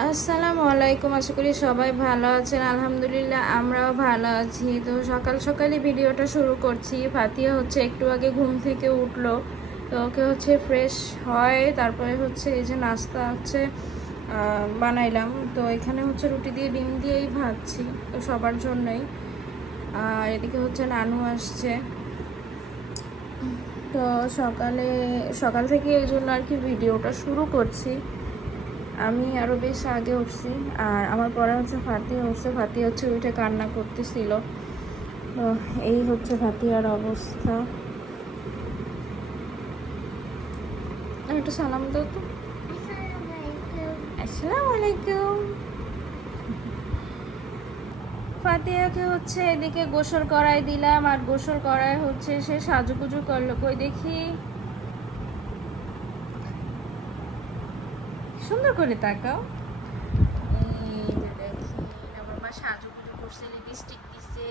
আসসালামু আলাইকুম, আশা করি সবাই ভালো আছেন। আলহামদুলিল্লাহ আমরাও ভালো আছি। তো সকাল সকালই ভিডিওটা শুরু করছি। ফাতিয়া হচ্ছে একটু আগে ঘুম থেকে উঠলো, তো ওকে হচ্ছে ফ্রেশ হয়, তারপরে হচ্ছে এই যে নাস্তা হচ্ছে বানাইলাম। তো এখানে হচ্ছে রুটি দিয়ে ডিম দিয়েই ভাজছি, তো সবার জন্যই। আর এদিকে হচ্ছে নানু আসছে। তো সকাল থেকে এই জন্য আর কি ভিডিওটা শুরু করছি। আমি আরও বেশ আগে উঠছি, আর আমার পরে হচ্ছে ফাতিয়া উঠছে। ফাতিয়া হচ্ছে উঠে কান্না করতেছিল। তো এই হচ্ছে ফাতিয়ার অবস্থা। একটু সালাম দাও তো। আসসালামু আলাইকুম। ফাতিয়াকে হচ্ছে এদিকে গোসল করাই দিলাম, আর গোসল করায় হচ্ছে সে সাজুগুজু করলো। কই দেখি, সুন্দর করে তাকাও। এই যে দেখি আমার মা সাজুগুজু করছে, লিপস্টিক দিছে,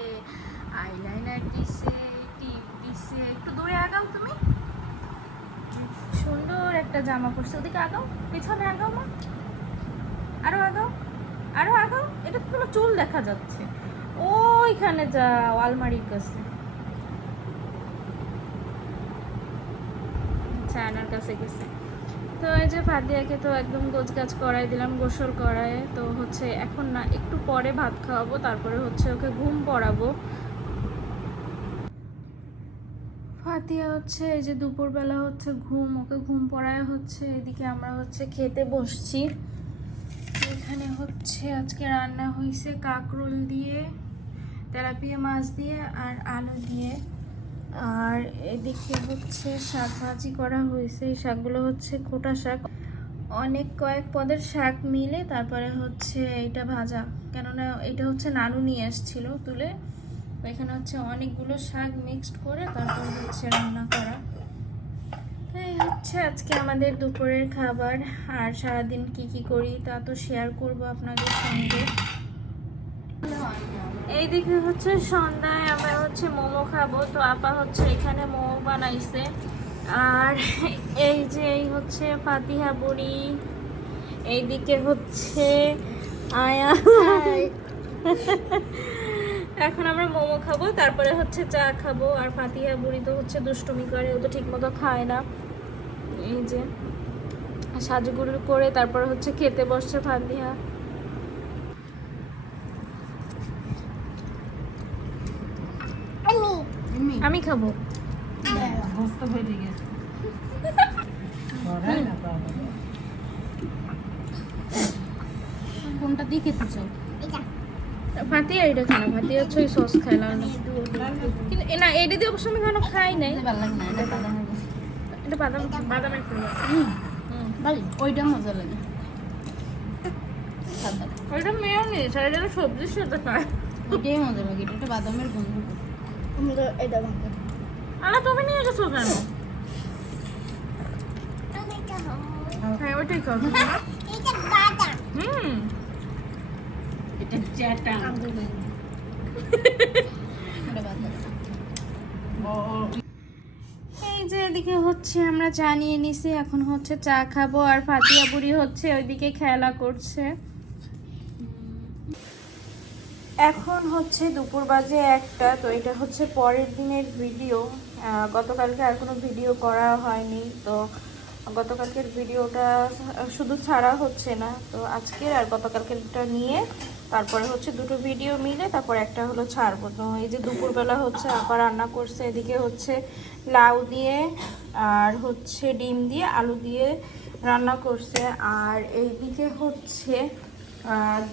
আইলাইনার দিছে, টিপ দিছে। একটু দূরে আগাও তুমি। সুন্দর একটা জামা পরছে, ওদিকে আগাও, পিছনে আগাও মা, আরো আগাও, আরো আগাও। এটা তো তোমার চুল দেখা যাচ্ছে। ওইখানে যাও, আলমারির কাছে, চায়নার কাছে গেছে। তো এই যে ফাদিয়াকে তো একদম গোছগাছ করাই দিলাম, গোসল করায়। তো হচ্ছে এখন না, একটু পরে ভাত খাওয়াবো, তারপরে হচ্ছে ওকে ঘুম পড়াবো। ফাতিয়া হচ্ছে এই যে দুপুরবেলা হচ্ছে ওকে ঘুম পড়ায় হচ্ছে। এদিকে আমরা হচ্ছে খেতে বসছি। এখানে হচ্ছে আজকে রান্না হয়েছে কাঁকরোল দিয়ে, তেলাপিয়া মাছ দিয়ে, আর আলু দিয়ে। আর এদিকে হচ্ছে শাক ভাজি করা হয়েছে। এই শাকগুলো হচ্ছে খোটা শাক, কয়েক পদের শাক মিলে তারপরে হচ্ছে এটা ভাজা। কেননা এটা হচ্ছে নানু নিয়ে আসছিল তুলে, এখানে হচ্ছে অনেকগুলো শাক মিক্সড করে তারপর হচ্ছে রান্না করা। এই হচ্ছে আজকে আমাদের দুপুরের খাবার। আর সারাদিন কি করি তা তো শেয়ার করব আপনাদের সঙ্গে। এইদিকে হচ্ছে সন্ধ্যায় আমরা হচ্ছে মোমো খাবো, তো আপা হচ্ছে এখানে মোমো বানাইছে। আর এই হচ্ছে ফাতিহা বুড়ি, এইদিকে হচ্ছে আয়া। এখন আমরা মোমো খাবো, তারপরে হচ্ছে চা খাবো। আর ফাতিহা বুড়ি তো হচ্ছে দুষ্টুমি করে, ও তো ঠিক মতো খায় না। এই যে সাজুগুজু করে তারপরে হচ্ছে খেতে বসছে ফাতিহা। আমি খাবো। কোনটা দিয়ে খেতে চাও? ফাতিয়া এটা খানা, ফাতিয়া হচ্ছে ওই সস খাই লাল। কিন্তু না, এটা দিয়ে অবশ্য আমি এখনো খাই নাই। এটা বাদামের ফ্লেভার। ওইটা মজা লাগে। ওইটা মেয়োনিজ, আর এটা সবজির সাথে খায়। ওইটাই মজা লাগে, এটা বাদামের গন্ধ। আলা তুমি নিয়ে গেছো কেন? হ্যাঁ ওইটাই খাও। এটা চ্যাটা। এই যে এদিকে হচ্ছে আমরা চা নিয়ে নিছি, এখন হচ্ছে চা খাবো। আর ফাতিয়া বুড়ি হচ্ছে ওইদিকে খেলা করছে। এখন হচ্ছে দুপুর বাজে 1টা। তো এটা হচ্ছে পরের দিনের ভিডিও। গতকালকে আর কোনো ভিডিও করা হয়নি, তো গতকালকের ভিডিওটা শুধু ছাড়া হচ্ছে না। তো আজকের আর গতকালকেরটা নিয়ে তারপরে হচ্ছে দুটো ভিডিও মিলে তারপর একটা হলো ছাড়বো। তো এই যে দুপুরবেলা হচ্ছে আপা রান্না করছে, এদিকে হচ্ছে লাউ দিয়ে আর হচ্ছে ডিম দিয়ে আলু দিয়ে রান্না করছে। আর এইদিকে হচ্ছে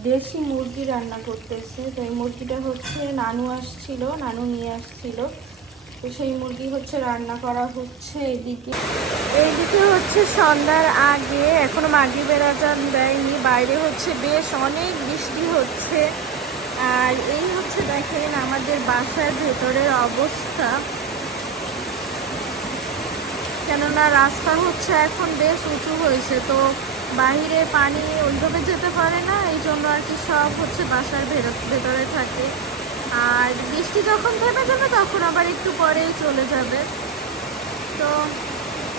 দেশি মুরগি রান্না করতেছে। তো এই মুরগিটা হচ্ছে নানু নিয়ে আসছিল, তো সেই মুরগি হচ্ছে রান্না করা হচ্ছে। এইদিকে হচ্ছে সন্ধ্যার আগে, এখনো মাগরিবের আজান দেয়নি, বাইরে হচ্ছে বেশ অনেক বৃষ্টি হচ্ছে। আর এই হচ্ছে দেখেন আমাদের বাসার ভেতরের অবস্থা। কেননা রাস্তা হচ্ছে এখন বেশ উঁচু হয়েছে, তো বাইরে পানি ওইভাবে যেতে পারে না, এই জন্য আর কি সব হচ্ছে বাসার ভেতরে থাকে। আর বৃষ্টি যখন থেমে যাবে তখন আবার একটু পরেই চলে যাবে। তো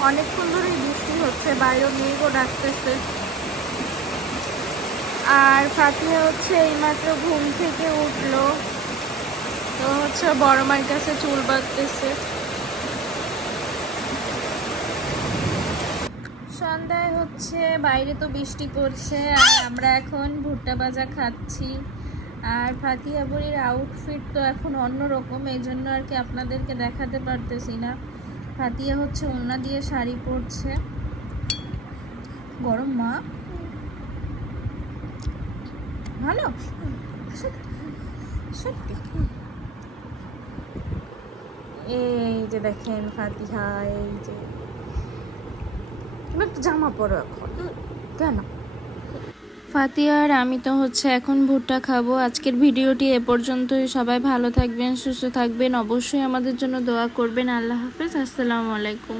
অনেকক্ষণ ধরেই বৃষ্টি হচ্ছে, বাইরেও মেঘও ডাকতেছে। আর ফাতিহা হচ্ছে এইমাত্র ঘুম থেকে উঠলো, তো হচ্ছে বড় মার কাছে চুল বাঁধতেছে। সন্ধ্যায় হচ্ছে বাইরে তো বৃষ্টি পড়ছে আর আমরা এখন ভুট্টা ভাজা খাচ্ছি। আর ফাতিহা বুড়ির আউটফিট তো এখন অন্যরকম, এই জন্য আর কি আপনাদেরকে দেখাতে পারতেছি না। ফাতিহা হচ্ছে ওড়না দিয়ে শাড়ি পরছে। গরম মা ভালো সত্যি। এই যে দেখেন ফাতিহা, এই যে তুমি একটু জামা পরো এখন কেন। ফাতিহা আর আমি তো হচ্ছে এখন ভুট্টা খাবো। আজকের ভিডিওটি এ পর্যন্তই। সবাই ভালো থাকবেন, সুস্থ থাকবেন, অবশ্যই আমাদের জন্য দোয়া করবেন। আল্লাহ হাফেজ, আসসালামু আলাইকুম।